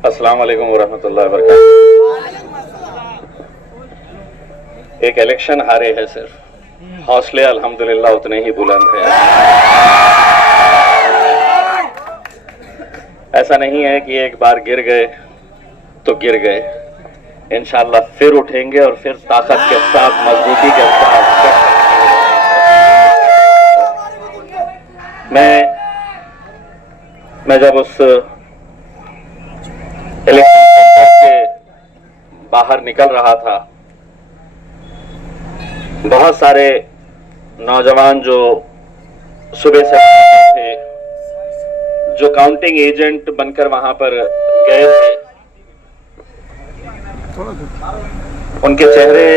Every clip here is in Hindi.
अस्सलाम वालेकुम वरहमतुल्लाहि वबरकातुहू। एक इलेक्शन हारे है, सिर्फ हौसले अल्हम्दुलिल्लाह उतने ही बुलंद हैं। ऐसा नहीं है कि एक बार गिर गए तो गिर गए, इंशाअल्लाह फिर उठेंगे और फिर ताकत के साथ, मजबूती के साथ। मैं जब उस इलेक्शन सेंटर के बाहर निकल रहा था, बहुत सारे नौजवान जो सुबह से थे, जो काउंटिंग एजेंट बनकर वहां पर गए थे, उनके चेहरे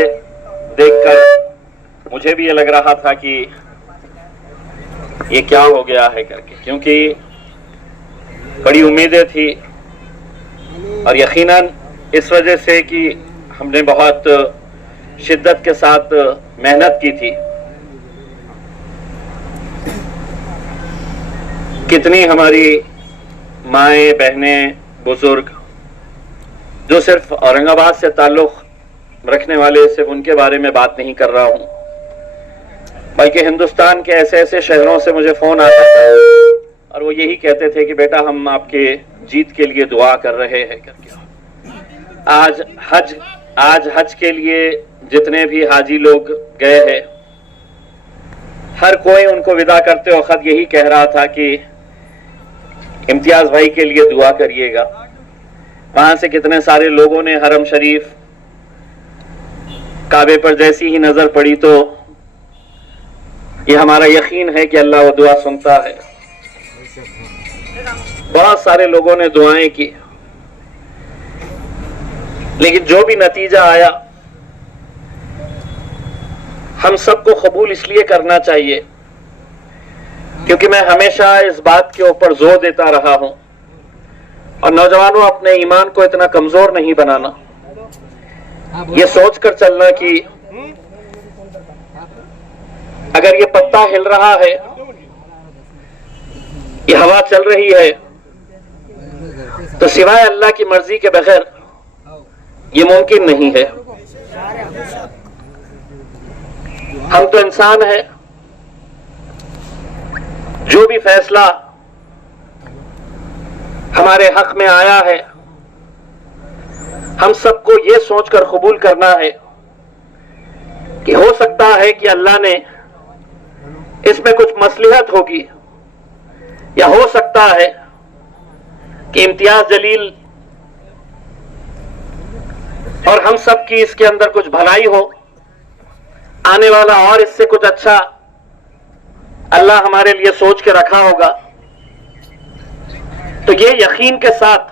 देखकर मुझे भी ये लग रहा था कि ये क्या हो गया है करके, क्योंकि बड़ी उम्मीदें थी और यकीनन इस वजह से कि हमने बहुत शिद्दत के साथ मेहनत की थी। कितनी हमारी माएं, बहनें, बुजुर्ग जो सिर्फ औरंगाबाद से ताल्लुक रखने वाले, सिर्फ उनके बारे में बात नहीं कर रहा हूं, बल्कि हिंदुस्तान के ऐसे ऐसे शहरों से मुझे फोन आता था और वो यही कहते थे कि बेटा हम आपके जीत के लिए दुआ कर रहे हैं करके। आज हज के लिए जितने भी हाजी लोग गए हैं, हर कोई उनको विदा करते वक्त यही कह रहा था कि इम्तियाज भाई के लिए दुआ करिएगा। वहां से कितने सारे लोगों ने हरम शरीफ, काबे पर जैसी ही नजर पड़ी तो ये हमारा यकीन है कि अल्लाह वो दुआ सुनता है। बहुत सारे लोगों ने दुआएं की, लेकिन जो भी नतीजा आया हम सबको कबूल इसलिए करना चाहिए क्योंकि मैं हमेशा इस बात के ऊपर जोर देता रहा हूं, और नौजवानों, अपने ईमान को इतना कमजोर नहीं बनाना, ये सोचकर चलना कि अगर ये पत्ता हिल रहा है, ये हवा चल रही है, तो सिवाय अल्लाह की मर्जी के बगैर ये मुमकिन नहीं है। हम तो इंसान हैं, जो भी फैसला हमारे हक में आया है, हम सबको ये सोचकर कबूल करना है कि हो सकता है कि अल्लाह ने इसमें कुछ मसलिहत होगी, या हो सकता है कि इम्तियाज जलील और हम सब की इसके अंदर कुछ भलाई हो, आने वाला और इससे कुछ अच्छा अल्लाह हमारे लिए सोच के रखा होगा। तो ये यकीन के साथ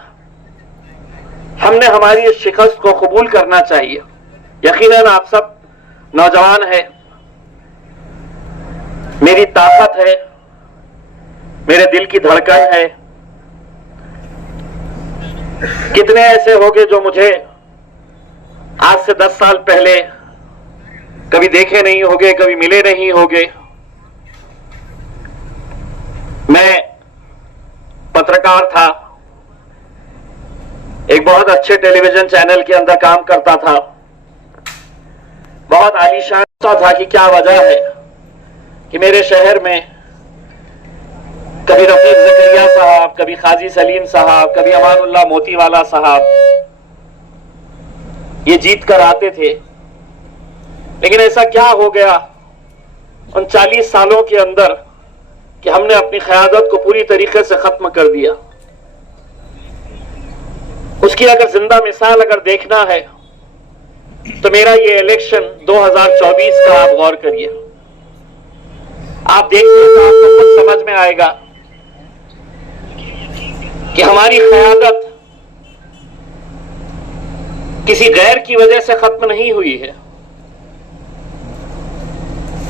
हमने हमारी इस शिकस्त को कबूल करना चाहिए। यकीनन आप सब नौजवान हैं, मेरी ताकत है, मेरे दिल की धड़कन है। कितने ऐसे होंगे जो मुझे आज से 10 साल पहले कभी देखे नहीं होंगे, कभी मिले नहीं होंगे। मैं पत्रकार था, एक बहुत अच्छे टेलीविजन चैनल के अंदर काम करता था। बहुत आलीशान था कि क्या वजह है कि मेरे शहर में कभी रफीक ज़करिया साहब, कभी काजी सलीम साहब, कभी अमानुल्लाह मोतीवाला साहब ये जीत कर आते थे। लेकिन ऐसा क्या हो गया उन 40 सालों के अंदर कि हमने अपनी क़यादत को पूरी तरीके से खत्म कर दिया। उसकी अगर जिंदा मिसाल अगर देखना है तो मेरा ये इलेक्शन 2024 का आप गौर करिए, आप देखिए तो आपको खुद समझ में आएगा कि हमारी क़यादत किसी गैर की वजह से खत्म नहीं हुई है।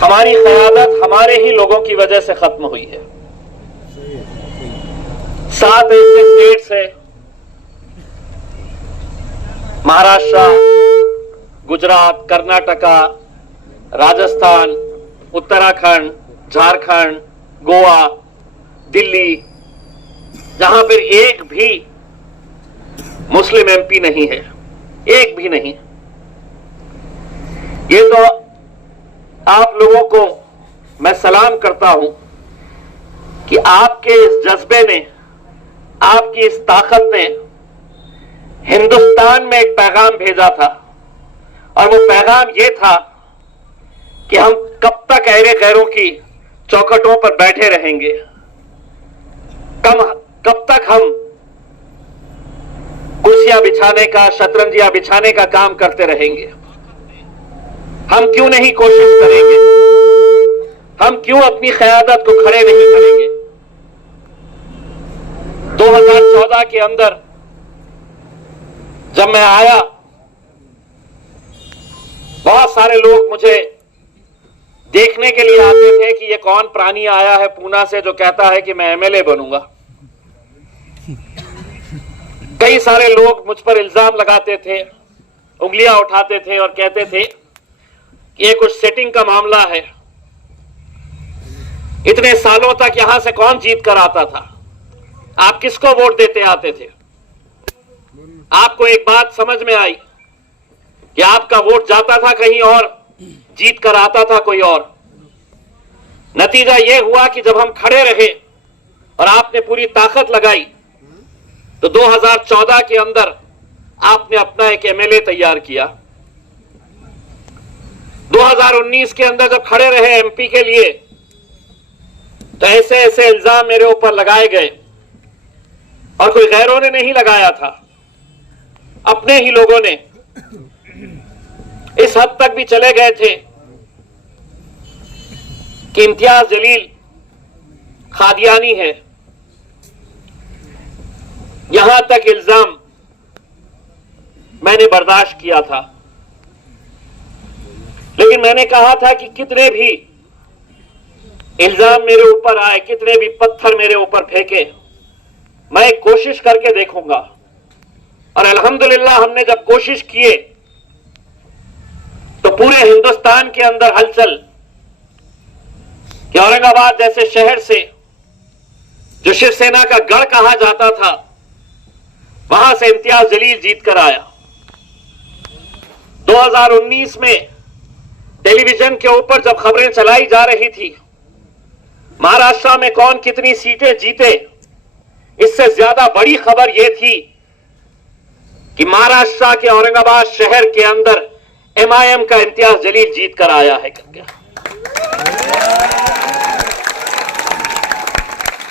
हमारी क़यादत हमारे ही लोगों की वजह से खत्म हुई है। 7 ऐसे स्टेट्स है, महाराष्ट्र, गुजरात, कर्नाटका, राजस्थान, उत्तराखंड, झारखंड, गोवा, दिल्ली, जहां पर एक भी मुस्लिम एमपी नहीं है, एक भी नहीं। ये तो आप लोगों को मैं सलाम करता हूं कि आपके इस जज्बे ने, आपकी इस ताकत ने हिंदुस्तान में एक पैगाम भेजा था, और वो पैगाम ये था कि हम कब तक ऐरे गैरों की चौखटों पर बैठे रहेंगे, कब तक हम कुर्सियां बिछाने का, शतरंजियां बिछाने का काम करते रहेंगे। हम क्यों नहीं कोशिश करेंगे, हम क्यों अपनी क़यादत को खड़े नहीं करेंगे। 2014 के अंदर जब मैं आया, बहुत सारे लोग मुझे देखने के लिए आते थे कि ये कौन प्राणी आया है पूना से जो कहता है कि मैं एमएलए बनूंगा। कई सारे लोग मुझ पर इल्जाम लगाते थे, उंगलियां उठाते थे और कहते थे कि ये कुछ सेटिंग का मामला है। इतने सालों तक यहां से कौन जीत कर आता था, आप किसको वोट देते आते थे। आपको एक बात समझ में आई कि आपका वोट जाता था कहीं और, जीत कर आता था कोई और। नतीजा यह हुआ कि जब हम खड़े रहे और आपने पूरी ताकत लगाई, तो 2014 के अंदर आपने अपना एक एमएलए तैयार किया। 2019 के अंदर जब खड़े रहे एमपी के लिए, तो ऐसे ऐसे इल्जाम मेरे ऊपर लगाए गए, और कोई गैरों ने नहीं लगाया था, अपने ही लोगों ने। इस हद तक भी चले गए थे कि इम्तियाज जलील खादियानी है, यहां तक इल्जाम मैंने बर्दाश्त किया था। लेकिन मैंने कहा था कि कितने भी इल्जाम मेरे ऊपर आए, कितने भी पत्थर मेरे ऊपर फेंके, मैं एक कोशिश करके देखूंगा। और अल्हम्दुलिल्लाह हमने जब कोशिश किए तो पूरे हिंदुस्तान के अंदर हलचल कि औरंगाबाद जैसे शहर से, जो शिवसेना का गढ़ कहा जाता था, वहां से इम्तियाज जलील जीत कर आया। 2019 में टेलीविजन के ऊपर जब खबरें चलाई जा रही थी महाराष्ट्र में कौन कितनी सीटें जीते, इससे ज्यादा बड़ी खबर यह थी कि महाराष्ट्र के औरंगाबाद शहर के अंदर एमआईएम का इम्तियाज जलील जीत कर आया है करके।